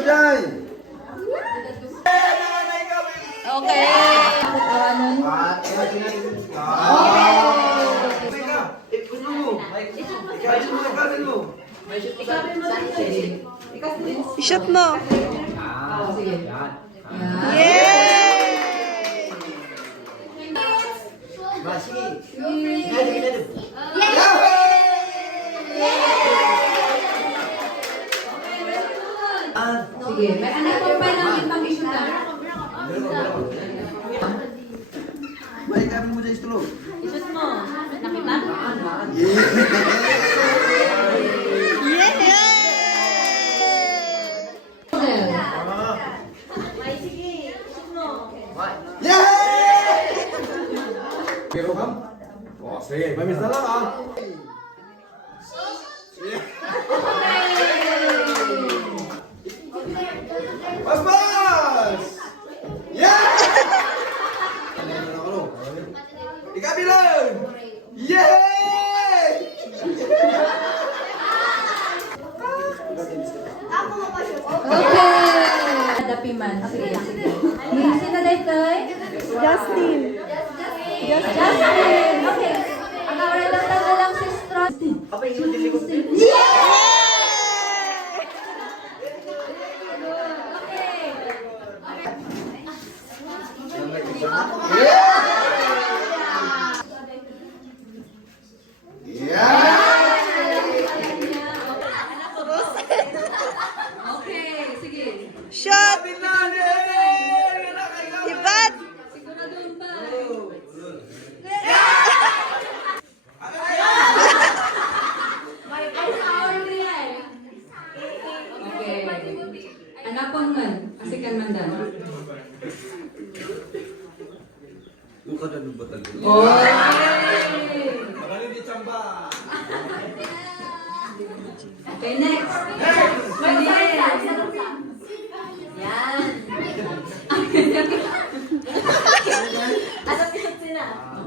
Jai. Okay. I-shot mo. Sige. Yay! Sige. May anak ko pa lang ibang issue na. Baik kami mo dyan istulog. Isus mo. Nakita? Pero kam? Oh, sige. May misa lang ah. Mas! Yeah! Ika bilang! Yay! Okay. Dapiman. Sige. Sino dito? Justin. Justin. Okay. Ang awal lang lang si Strauss. Okay, sige. Shot! Ibat! Siguraduhin pa. Okay. Anak ko man, asikan man dan. Luka dan lubatan. Oh. Magaling di chamba. Okay, next. Maniel. Yan.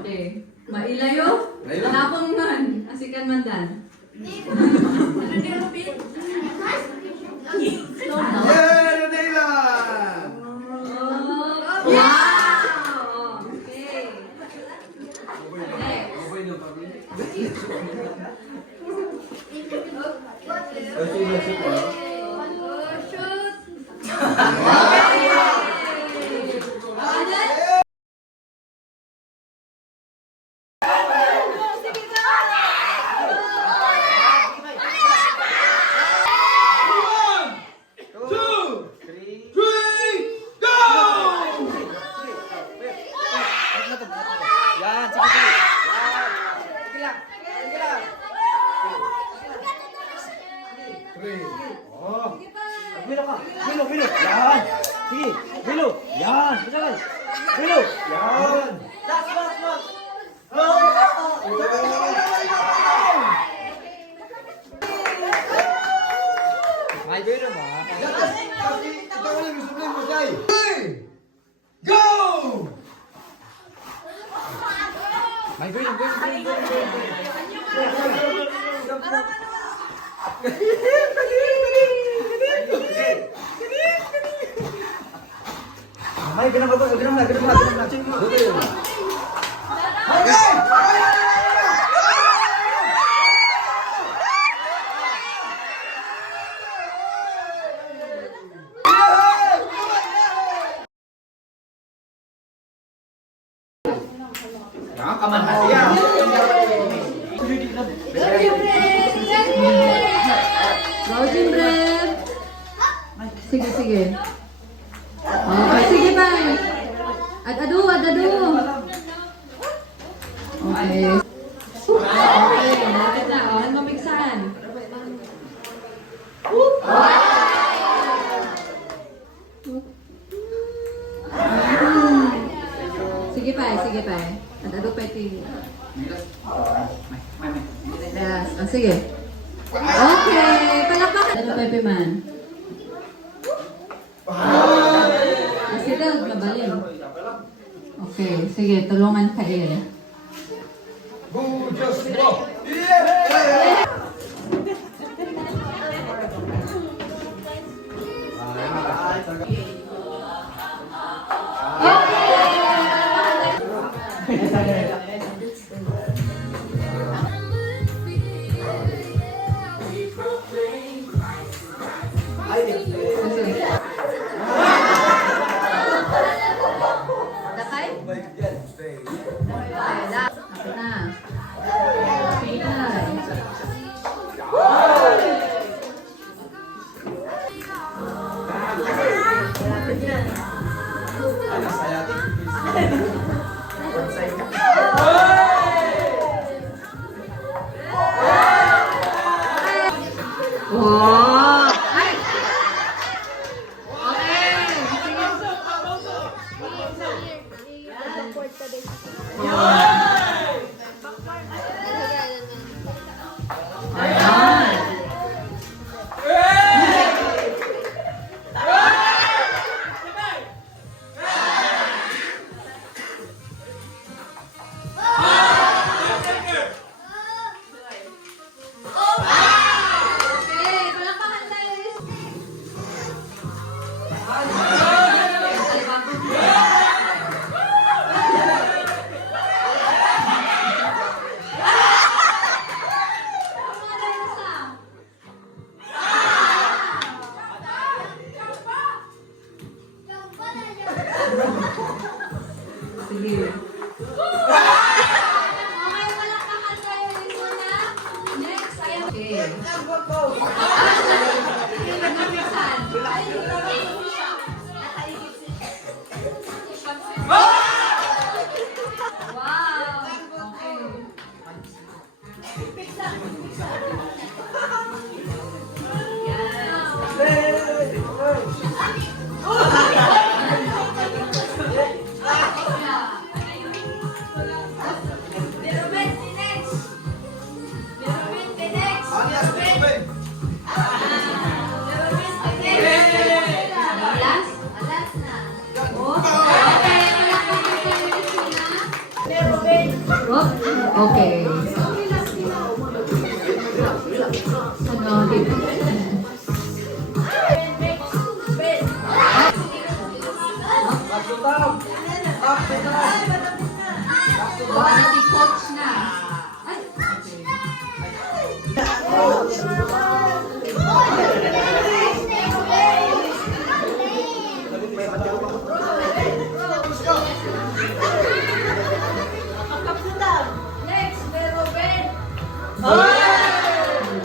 Okay. Mailayo? Mailayo. Anak ko man, asikan man dan. Yeah, Nadela! Wow! Okay. Next. Yan, sige, sige. Yan. Sige lang. Sige lang. Three. Oh. Milo ka. Milo, Milo. Yan. Sige. Milo. Yan. Bisagal. Milo. Yan. Last, last, last. May biro mo. Ito ulit, gusto mo Jai. Go! May biro, May ginagawa, Frozen bread. Sige, sige. Okay, sige pa. Ad-adu. Okay. Okay, malapit na. O, ano mamigsahan? Sige pa. Ad-adu pa iti. Yes. Oh, sige. Okay. Palakpakan. Ano pa man? Kasi daw, mabalin. Okay. Sige, tulungan kayo. Just go. Yeah! Okay. Wow! Okay. Okay. Ano, dito? Wala si coach na. Ay,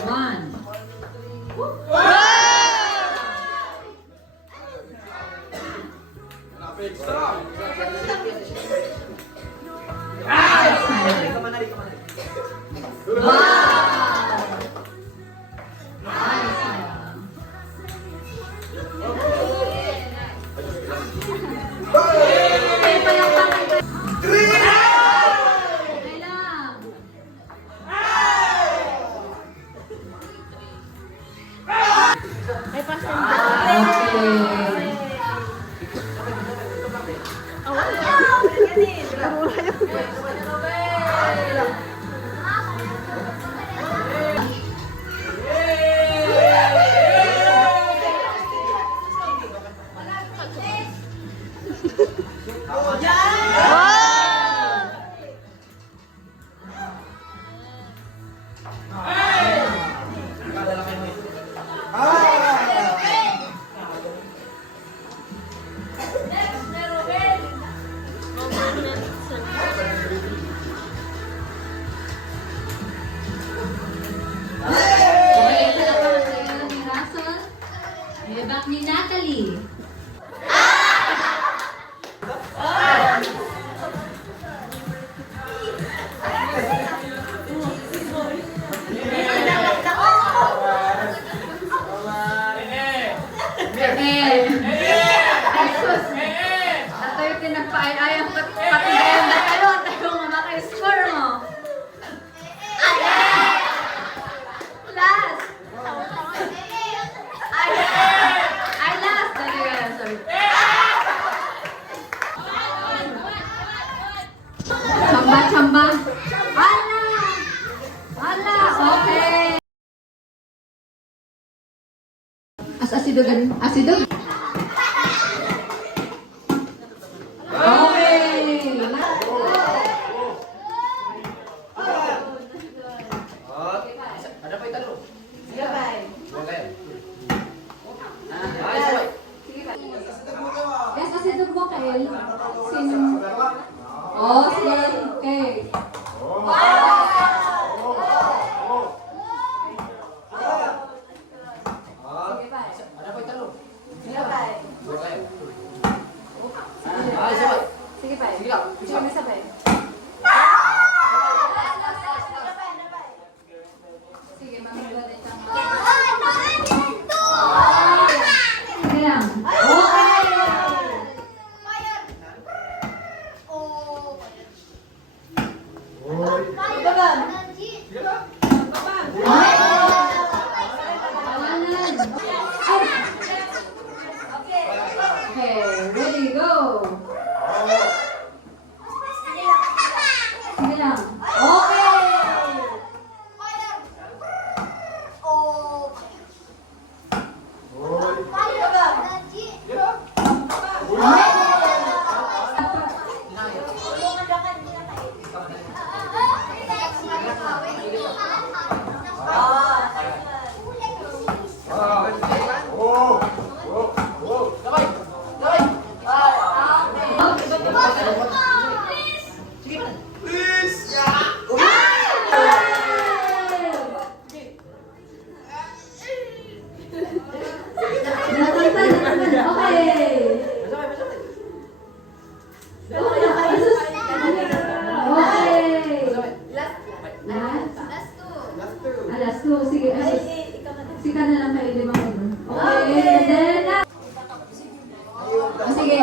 one. Okay lang. Okay. Okay, palakpakan kayo ni Russell. May back ni Natalie. Ay, sus. Ato yung pinagpaayayang patigayan na kayo. Tayo nga maka-score mo. Last. Ay, last. Sorry. Chamba. Hala. Okay. Asidogan. Asidog. Okay. Ada pa italo? Yes, asidog mo kail. Sin. Oh, sin. Okay. Ada pa italo? Sige pa. Sige lang. Sige na sabay. Sige, mamagalit ang Sige lang. Okay, ready, go. Sige lang. Okay. Sika na lang kayo, limang ganun. Okay, and then sige.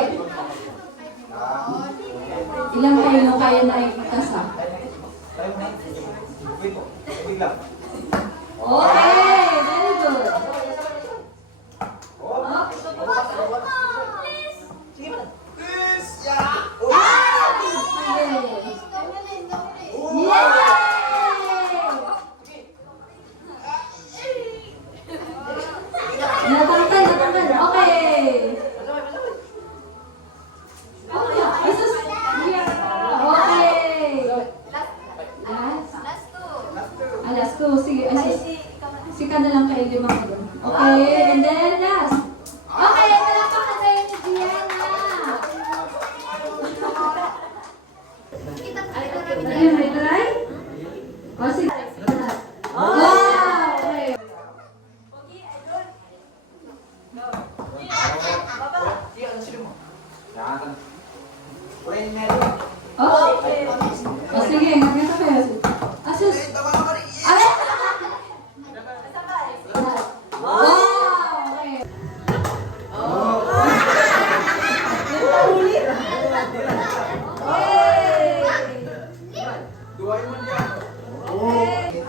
Ilang kayo nung kaya na ikasa? Wait lang. Okay, very good. Natanggal. Okay. Okay. Last two. Sige. Sika na lang kayo, limang ganun. Okay, and then last. Okay, palakpakan tayo ni Gianna. Ayun, may try? O, sige. Wow! Okay. O, sige. Magkita kayo. Asus. Ale! Wow! Okay.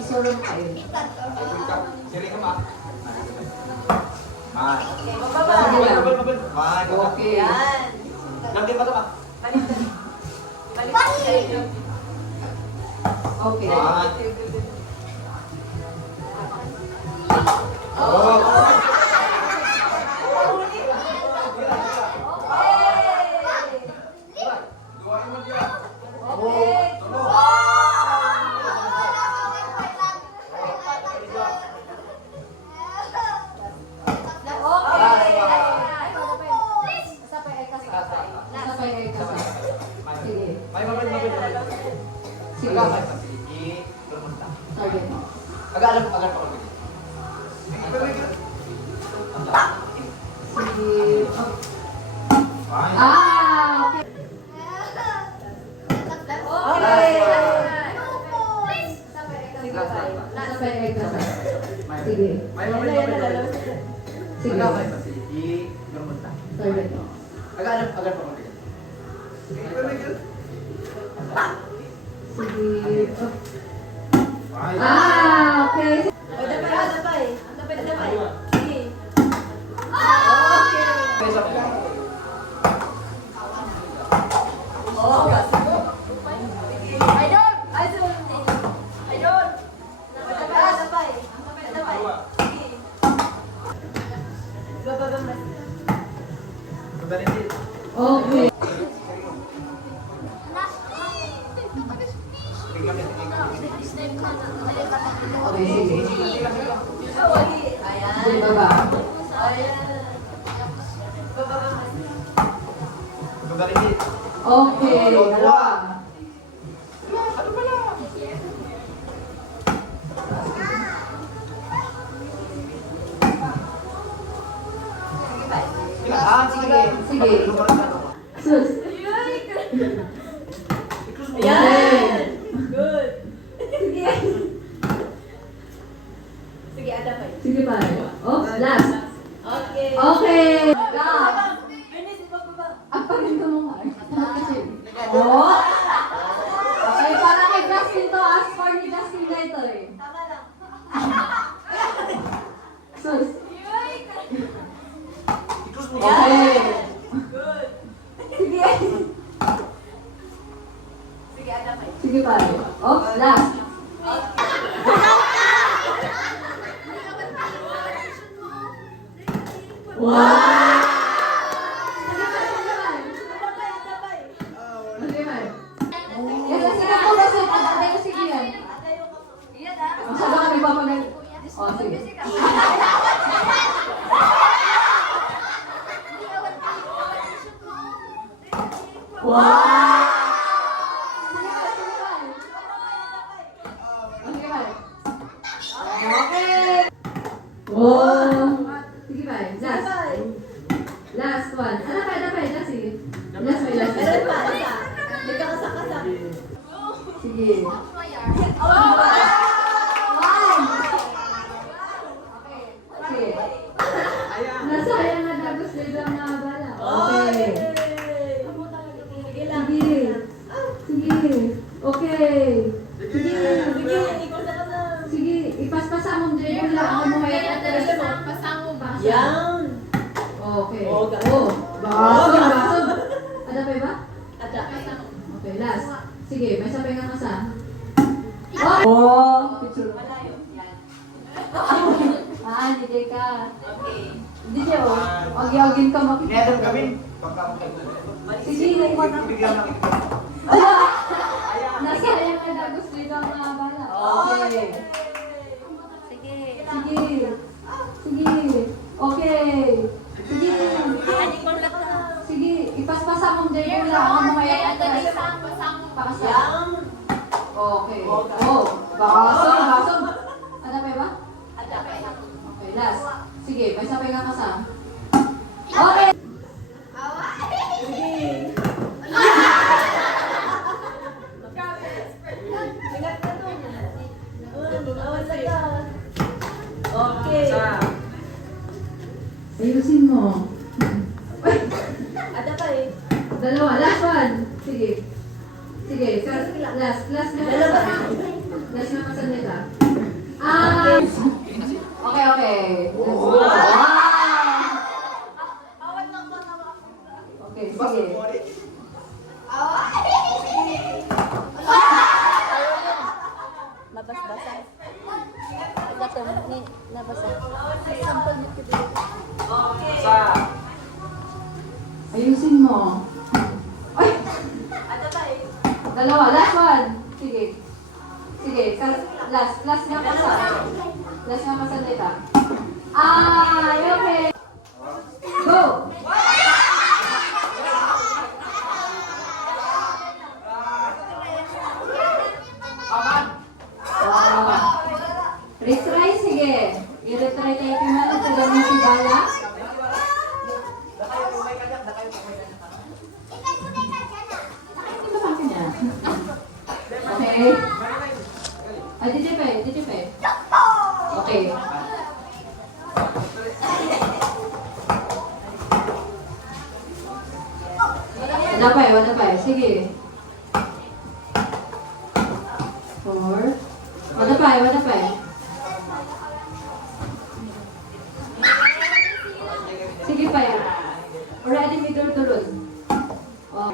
Isurong kayo. Okay. Okay. Sige. Target mo. Agad pa ako. Sige. Okay. Sige. Sige. Target mo. Agad pa ako. Sige. Okay. Okay. Okay, sige. Sige, baba. Okay, dalawa. Sige. Sus. Ayan. Good. Sige. Sige, ada pa. Sige pa. Oh, last. Okay. Okay. Stop. Binis, ibababa. Ang pagin ko mo nga. Oh. Okay, para kay Justin to. Ask for ni Justin na ito eh. Tama lang. Sus. Ikus mo. Okay. Good. Sige. Sige, ada pa. Sige pa. Oh, last. Wow! Sige pa. Kasi sila po kasi patay ko sige yan. Masyado kami papagal. Oh, sige. Wow! Sige pa. Okay. Oh. Sige pa. Last. Last one. Ano pa? Last sige. Last pa. Meron pa, isa. Nagkakasak-kasak. Sige. One. Ipaspasa mo diri lang ang mo may pasamo ba? Yan. Okay. Oh, Oh, basog, basog. Ada pa ba? Ada. Okay, last. Sige, may sabay nga ka sa. Oh, picture. Malayo. Yan. Hindi ka. Okay. Hindi siya, oh. Agi-agin ka makikita. Inedam kami. Pagka Sige, bigyan lang ito. ala! Nasa yung na gusto nila mga bala. Okay. Sige. Sige. Sige. Okay. Sige. Ani ko lang na. Sige, ipaspasa mo diri lang ang mga yatas. Pakasa. Yan. Okay. Oh, basog, basog. Ada pa ba? Ada. Okay, last. Sige, may sabay nga kasa. Okay. Sige. Ingat ka doon. Bumawal na ka. Okay. Ayusin mo. Ada pa eh. Dalawa, last one. Sige. Sige, last na Dalawa. kasa. Last na kasa nila. Okay, okay. Wow! Okay, sige. Mabas-basa. Dato ni nabasa. Sample dito. Okay. Ayusin mo. Ay! Ada pa eh. Dalawa, last one. Sige. Sige, last na kasa. Last na kasa nila. Okay. Go! Retry, sige. I-retry tayo kung ano talaga mo si Bala. Ito pa niya. Okay. Ay, dito pa. Okay. Wala pa. Sige. 4. Wala pa. Sige pa yan. Already may durod. Oh.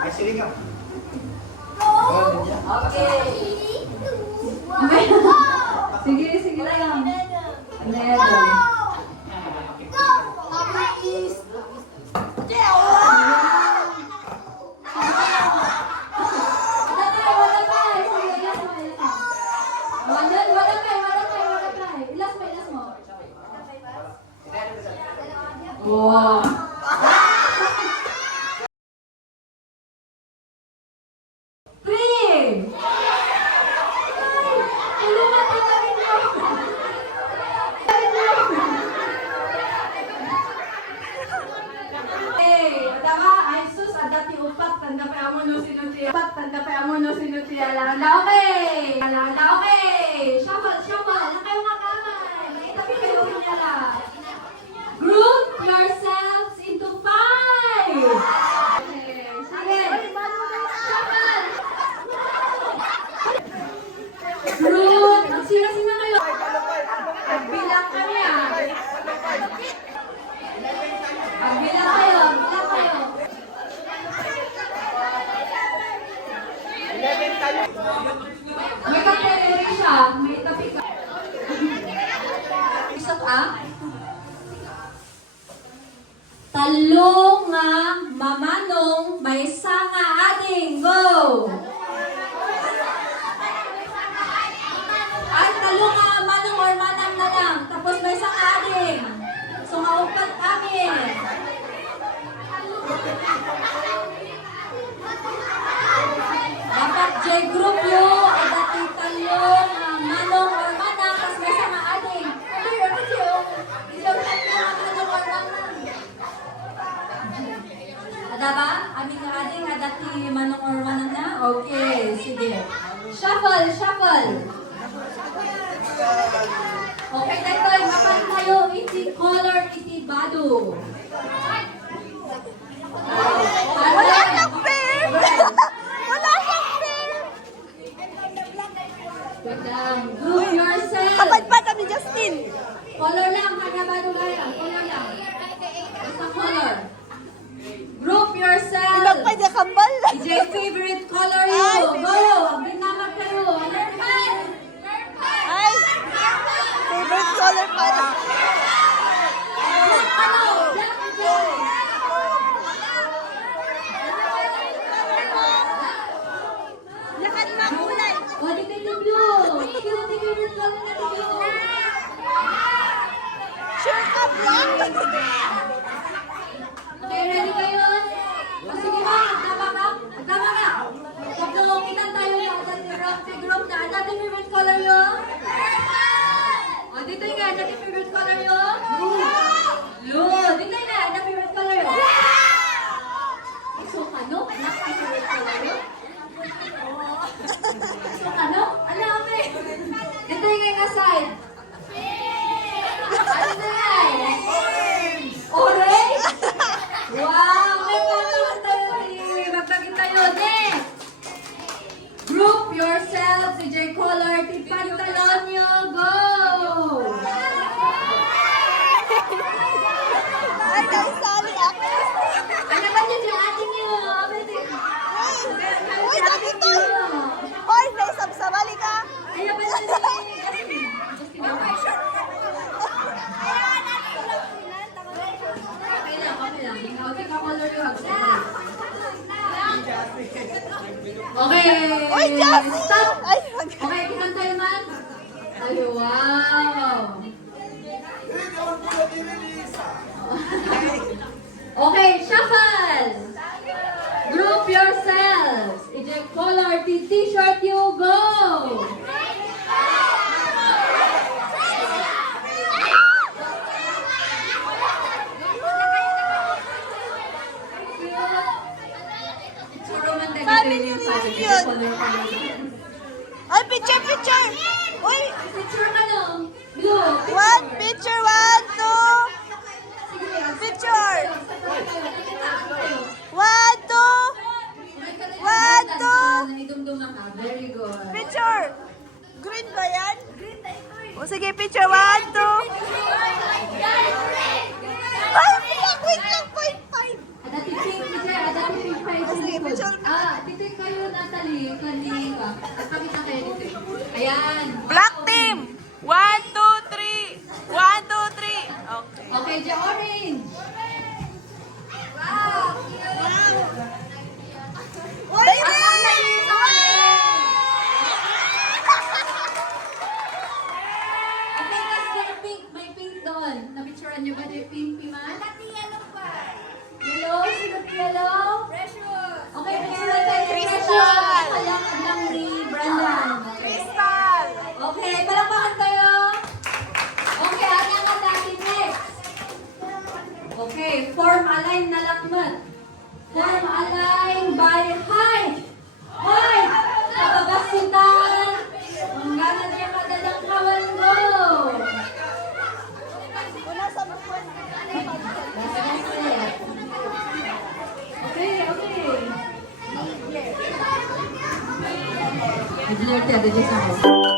Ay, silingaw. Okay. Okay. Sige lang. Ano Wow. Green! Tulungan ka na rin mo. Tama, ay sus, adati upat, tanda pa amo no sinutriya. Okay! Shuffle, na kayo makamay. Itabi kayo nila. Group yourselves into 5. Okay, sige. Shuffle. Group, sino kayo? Bilang kami Bilang kayo. May kapere siya. May tapik. Isot Talong nga mamanong may sanga ading. Go! Ay, talong nga manong or manang na lang. Tapos may sanga ading. So, maupat amin. Dapat J-group yun. Dati talong nga manong or manang. Tapos may sanga ading. Ano yun? Isang manong or manang. Ada ba? Aming ading adati manong or manang na? Okay, sige. Shuffle. Okay, Tetoy, mapan tayo. Iti color, iti bado. Wala kang pin! Wala kang pin! Wait lang. Group yourself. Kapadpad kami, Justin. Color lang, kanya ba Dugaya? Color lang. Basta color. Group yourself. Pinagpay niya kambal. EJ, favorite color you. Ay, Go! Binamat kayo. Ano naman? Ay, favorite color pala. Ano? Black and white. Lakat na kulay. O, di kayo blue. Sino di favorite color na blue? Sure ka, black. Okay, ready kayo? O, sige ba? Magtama ka? Magtama ka. Pagkakitan tayo ng ating group na ating favorite color yun? O, dito yung ating favorite color yun? Blue. Dito yung ating favorite color yun? So, ano? Anak, favorite color yun? So, ano? Alam mo eh. Dito yung side. Ano na yan? Orange? Wow! May pagtawag tayo. Magpagin tayo. Next! Group yourself. Si J. Color. Tipantalon nyo. Go! Ay, naisali ako. Ano ba yun yung ating nyo? Uy, dami to. Hoy, naisabsabali ka. Ayaw ba yun Justin? Justin, okay. Okay lang, okay lang. Ikaw, tika color yung okay. Uy, Justin. Stop. Ay, Okay, kitan tayo man. Ay, wow. Okay, shuffle. Group yourselves. Eject color, t-shirt you go. Family reunion. Ay, picture, picture. Uy, Picture ka no? Blue. one picture, 1, 2. Picture. 1, 2. Very good. Picture. Green ba yan? O sige, picture. 1, 2. Ay, wait lang, point 5. Adati pink picture, adati pink pa yung Sige, picture. titik kayo Natalie, kanina. Pakita kayo dito. Ayan. Black team. 1, 2, 3. 1, 2, 3. Okay. Okay, the orange. Uy, At ang naging sa Okay, next your pink. May pink doon. Napicturean niyo ba yung pink, Piman? Yellow? Sino yellow? Okay, picturean tayo ni Crystal. Kalang lang ni Brandon. Okay. Crystal. Okay, palakpakan kayo. Okay, ating ang natin next. Okay, form align na lang man. Form align by height. Height! Kapagasitan. Ang gana niya madalang kawan go. Una sa buwan. Okay, okay. Naglir ka, dito sa ako.